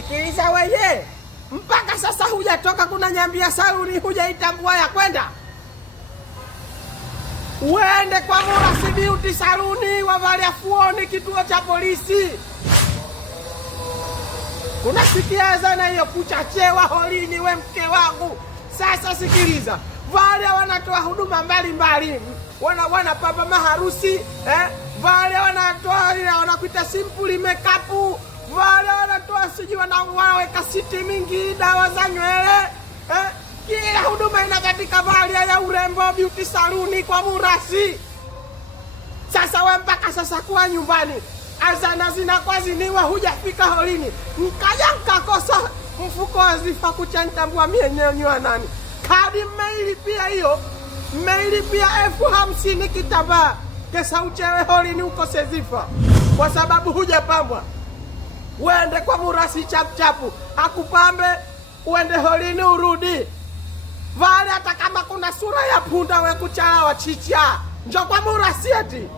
Sikiliza wewe, mpaka sasa hujatoka kuna nyambia saluni hujaitambua ya kwenda. Uende kwa Murasi Beauty Saluni wavalia fuoni kituo cha polisi. Unasikia zana hiyo kuchachewa holini we mke wangu. Sasa sikiliza, wale wanatoa huduma mbalimbali. Wanapamba maharusi, wale wanatoa ile wanakuita simple makeup, wale wanatoa siji wanaweka siti mingi, dawa za nywele, kila huduma inapatika wale ya urembo Beauty Saluni kwa Murasi. Sasa wewe mpaka sasa kwa nyumbani azana zinakuwa ziniwa hujafika holini. Nikaja nikakosa mfuko wa zifa kuchantambua mwenyewe nani. Kadi mmeilipia hiyo. Mmeilipia 50,000 kitaba. Kesa uchewe holini ukose zifa. Kwa sababu hujapambwa. Uende kwa Murasi chap chapu. Akupambe uende holini urudi. Vale hata kama kuna sura ya punda we kuchara wa chicha. Njoo kwa Murasi eti.